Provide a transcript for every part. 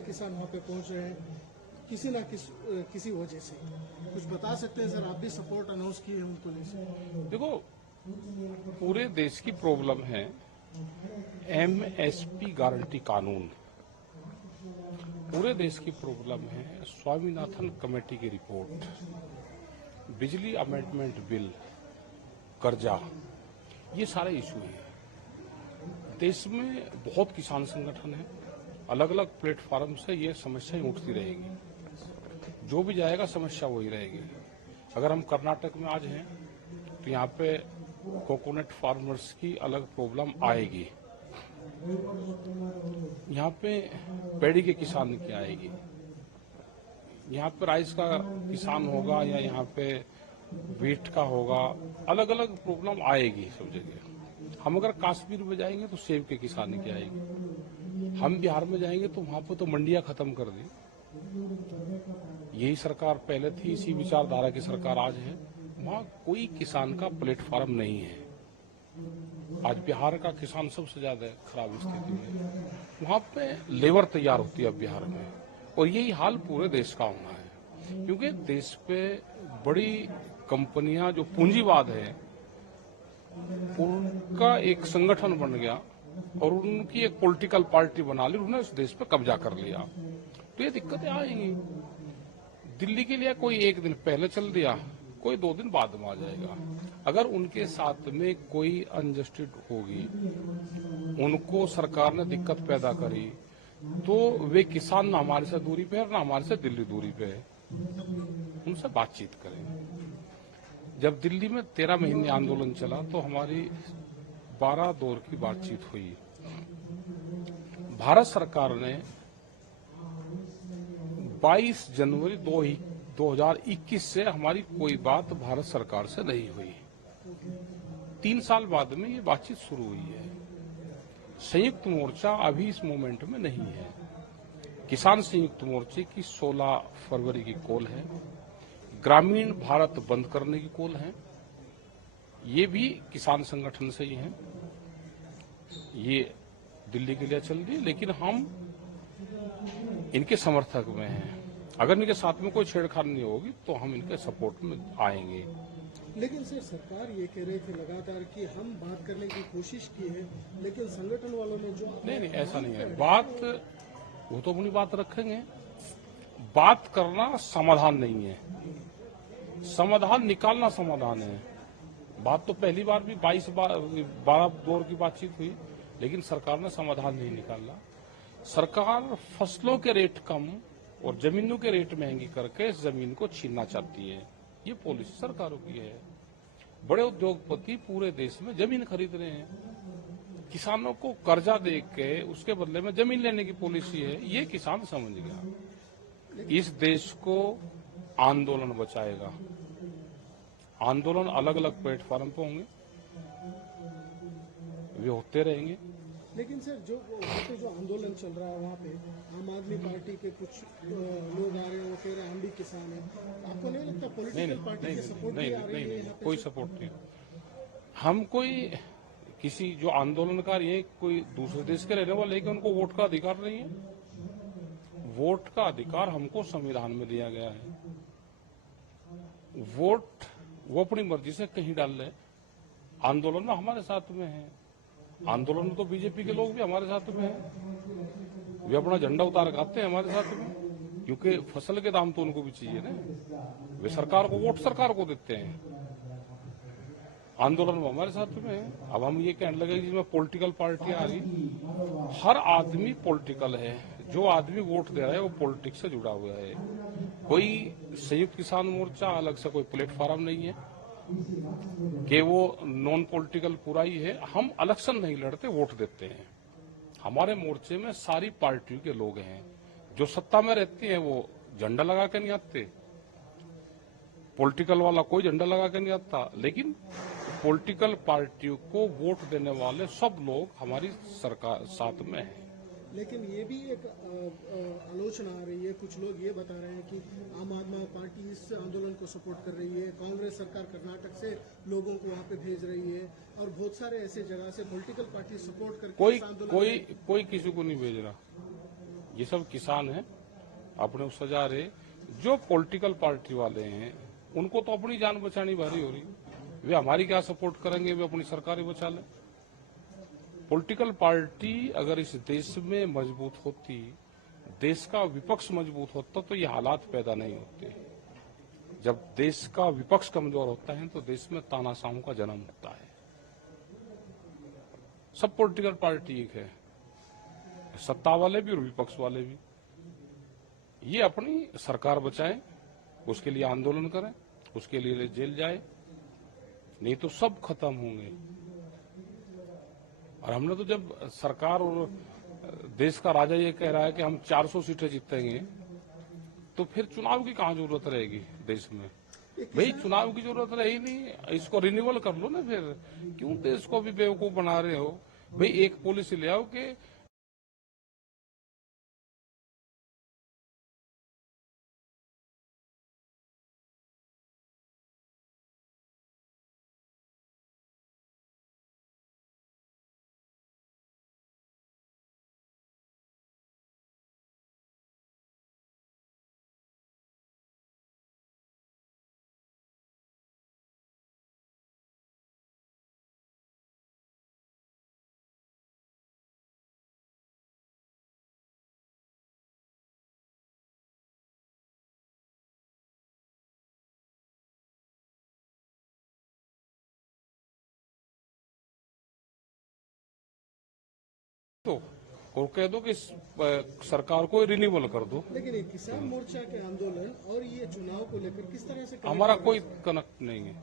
किसान वहाँ पे पहुँच रहे हैं किसी ना किसी वजह से। कुछ बता सकते हैं सर, आप भी सपोर्ट अनाउंस किए हैं उनको लेकर। देखो, पूरे देश की प्रॉब्लम है एमएसपी गारंटी कानून, पूरे देश की प्रॉब्लम है स्वामीनाथन कमेटी की रिपोर्ट, बिजली अमेंडमेंट बिल, कर्जा, ये सारे इशू हैं। देश में बहुत किसान संगठन हैं, अलग अलग प्लेटफॉर्म से ये समस्याएं उठती रहेगी। जो भी जाएगा समस्या वही रहेगी। अगर हम कर्नाटक में आज हैं तो यहाँ पे कोकोनट फार्मर्स की अलग प्रॉब्लम आएगी, यहाँ पे पैडी के किसान की आएगी, यहाँ पे राइस का किसान होगा या यहाँ पे वीट का होगा, अलग अलग प्रॉब्लम आएगी सब जगह। हम अगर कश्मीर में जाएंगे तो सेब के किसान की आएगी, हम बिहार में जाएंगे तो वहां पर तो मंडियां खत्म कर दी। यही सरकार पहले थी, इसी विचारधारा की सरकार आज है। वहां कोई किसान का प्लेटफॉर्म नहीं है। आज बिहार का किसान सबसे ज्यादा खराब स्थिति में, वहां पे लेबर तैयार होती है अब बिहार में, और यही हाल पूरे देश का होना है। क्योंकि देश पे बड़ी कंपनियां जो पूंजीवाद है उनका एक संगठन बन गया और उनकी एक पॉलिटिकल पार्टी बना ली, उन्होंने उस देश पे कब्जा कर लिया। तो ये दिक्कतें आएंगी। दिल्ली के लिए कोई एक दिन पहले चल दिया, कोई 2 दिन बाद में आ जाएगा। अगर उनके साथ में कोई अनजस्टिस होगी, उनको सरकार ने दिक्कत पैदा करी, तो वे किसान ना हमारे से दूरी पे है ना हमारे से दिल्ली दूरी पे है, उनसे बातचीत करें। जब दिल्ली में 13 महीने आंदोलन चला तो हमारी 12 दौर की बातचीत हुई। भारत सरकार ने 22 जनवरी 2021 से हमारी कोई बात भारत सरकार से नहीं हुई। 3 साल बाद में ये बातचीत शुरू हुई है। संयुक्त मोर्चा अभी इस मोमेंट में नहीं है। किसान संयुक्त मोर्चे की 16 फरवरी की कॉल है, ग्रामीण भारत बंद करने की कॉल है, ये भी किसान संगठन से ही है। ये दिल्ली के लिए चल रही है, लेकिन हम इनके समर्थक में हैं। अगर इनके साथ में कोई छेड़छाड़ नहीं होगी तो हम इनके सपोर्ट में आएंगे। लेकिन सर, सरकार ये कह रही थी लगातार कि हम बात करने की कोशिश की है, लेकिन संगठन वालों ने जो नहीं, ऐसा नहीं है। बात वो तो अपनी बात रखेंगे, बात करना समाधान नहीं है, समाधान निकालना समाधान है। बात तो पहली बार भी 12 दौर की बातचीत हुई, लेकिन सरकार ने समाधान नहीं निकाला। सरकार फसलों के रेट कम और जमीनों के रेट महंगी करके इस जमीन को छीनना चाहती है। ये पॉलिसी सरकारों की है। बड़े उद्योगपति पूरे देश में जमीन खरीद रहे हैं, किसानों को कर्जा दे के उसके बदले में जमीन लेने की पॉलिसी है। ये किसान समझ गया। इस देश को आंदोलन बचाएगा। आंदोलन अलग अलग प्लेटफॉर्म पे होंगे, वे होते रहेंगे। लेकिन सर, जो वहाँ पे जो आंदोलन चल रहा है वहाँ पे आम आदमी पार्टी के कुछ लोग आ रहे हैं, वो कह रहे हैं हम भी किसान हैं। आपको नहीं लगता पॉलिटिकल पार्टी के सपोर्ट भी आ रही है यहाँ पे? कोई सपोर्ट नहीं। हम कोई किसी जो आंदोलनकारी है कोई दूसरे देश के रहने वाले, लेकिन उनको वोट का अधिकार नहीं है। वोट का अधिकार हमको संविधान में दिया गया है। वोट वो अपनी मर्जी से कहीं डाल ले। आंदोलन में हमारे साथ में है, आंदोलन में तो बीजेपी के लोग भी हमारे साथ में हैं। वे अपना झंडा उतार खाते हैं हमारे साथ में, क्योंकि फसल के दाम तो उनको भी चाहिए ना। वे सरकार को वोट सरकार को देते हैं, आंदोलन में हमारे साथ में है। अब हम ये कहने लगे जिसमें पॉलिटिकल पार्टी आ रही, हर आदमी पॉलिटिकल है। जो आदमी वोट दे रहा है वो पॉलिटिक्स से जुड़ा हुआ है। कोई संयुक्त किसान मोर्चा अलग से कोई प्लेटफॉर्म नहीं है कि वो नॉन पॉलिटिकल पूरा ही है। हम इलेक्शन नहीं लड़ते, वोट देते हैं। हमारे मोर्चे में सारी पार्टियों के लोग हैं। जो सत्ता में रहते हैं वो झंडा लगा के नहीं आते, पॉलिटिकल वाला कोई झंडा लगा के नहीं आता, लेकिन पॉलिटिकल पार्टियों को वोट देने वाले सब लोग हमारी सरकार साथ में हैं। लेकिन ये भी एक आलोचना आ रही है, कुछ लोग ये बता रहे हैं कि आम आदमी पार्टी इस आंदोलन को सपोर्ट कर रही है, कांग्रेस सरकार कर्नाटक से लोगों को वहाँ पे भेज रही है, और बहुत सारे ऐसे जगह से पॉलिटिकल पार्टी सपोर्ट करके कोई किसी को नहीं भेज रहा। ये सब किसान हैं, अपने को सजा रहे। जो पॉलिटिकल पार्टी वाले हैं उनको तो अपनी जान बचानी भारी हो रही। वे हमारी क्या सपोर्ट करेंगे, वे अपनी सरकार ही बचा लें। पॉलिटिकल पार्टी अगर इस देश में मजबूत होती, देश का विपक्ष मजबूत होता, तो ये हालात पैदा नहीं होते। जब देश का विपक्ष कमजोर होता है तो देश में तानाशाहों का जन्म होता है। सब पॉलिटिकल पार्टी एक है, सत्ता वाले भी और विपक्ष वाले भी। ये अपनी सरकार बचाएं, उसके लिए आंदोलन करें, उसके लिए जेल जाए, नहीं तो सब खत्म होंगे। और हमने तो जब सरकार और देश का राजा ये कह रहा है कि हम 400 सीटें जीतेंगे, तो फिर चुनाव की कहां जरूरत रहेगी देश में? भाई चुनाव की जरूरत रही नहीं, इसको रिन्यूअल कर लो ना। फिर क्यों देश को भी बेवकूफ बना रहे हो? भाई एक पॉलिसी ले आओ कि तो और कह दो कि सरकार को रिन्यूअल कर दो। लेकिन ये किसान मोर्चा के आंदोलन और ये चुनाव को लेकर किस तरह से हमारा कोई कनेक्ट नहीं है।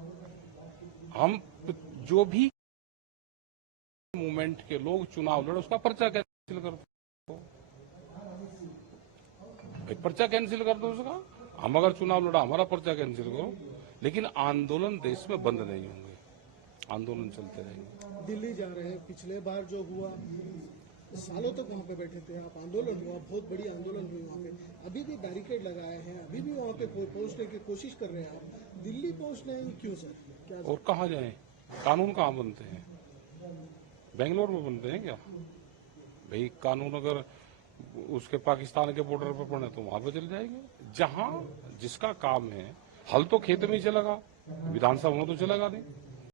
हम जो भी मूवमेंट के लोग चुनाव लड़े उसका पर्चा कैंसिल कर दो, पर्चा कैंसिल कर दो उसका। हम अगर चुनाव लड़ा, हमारा पर्चा कैंसिल करो, लेकिन आंदोलन देश में बंद नहीं होंगे, आंदोलन चलते रहेंगे। दिल्ली जा रहे हैं, पिछले बार जो हुआ सालों तक वहाँ पे बैठे थे आप, आंदोलन हुआ, बहुत बड़ी आंदोलन हुई वहाँ पे, अभी भी बैरिकेड लगाए हैं, अभी भी वहाँ पे पहुँचने की कोशिश कर रहे हैं आप। दिल्ली पहुँच रहे हैं, क्यों सर? क्या और कहाँ जाएं? कानून कहाँ बनते हैं? बेंगलोर में बनते हैं क्या? भाई कानून अगर उसके पाकिस्तान के बॉर्डर पर पड़े तो वहां पे चल जाएंगे। जहां जिसका काम है, हल तो खेत में ही चलेगा, विधानसभा में तो चलेगा नहीं।